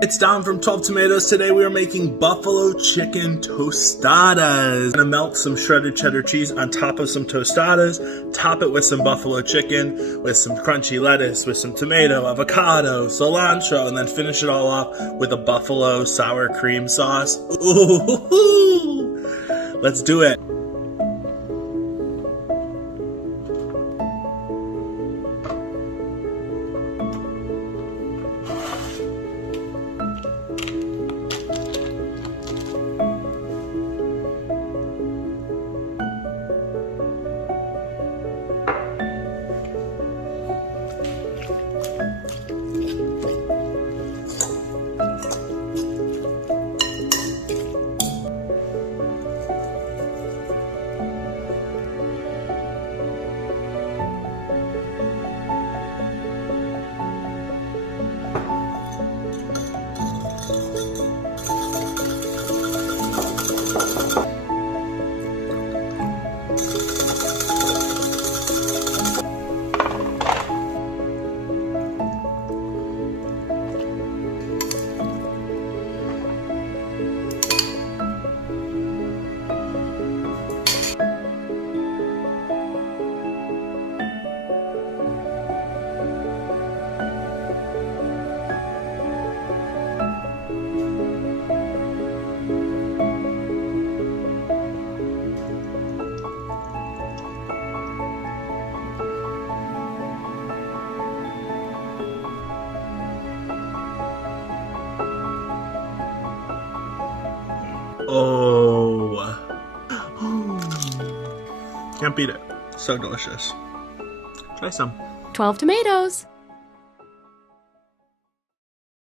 It's Dom from 12 Tomatoes. Today we are making buffalo chicken tostadas. I'm gonna melt some shredded cheddar cheese on top of some tostadas, top it with some buffalo chicken, with some crunchy lettuce, with some tomato, avocado, cilantro, and then finish it all off with a buffalo sour cream sauce. Ooh, let's do it. Oh, can't beat it. So delicious. Try some. 12 tomatoes.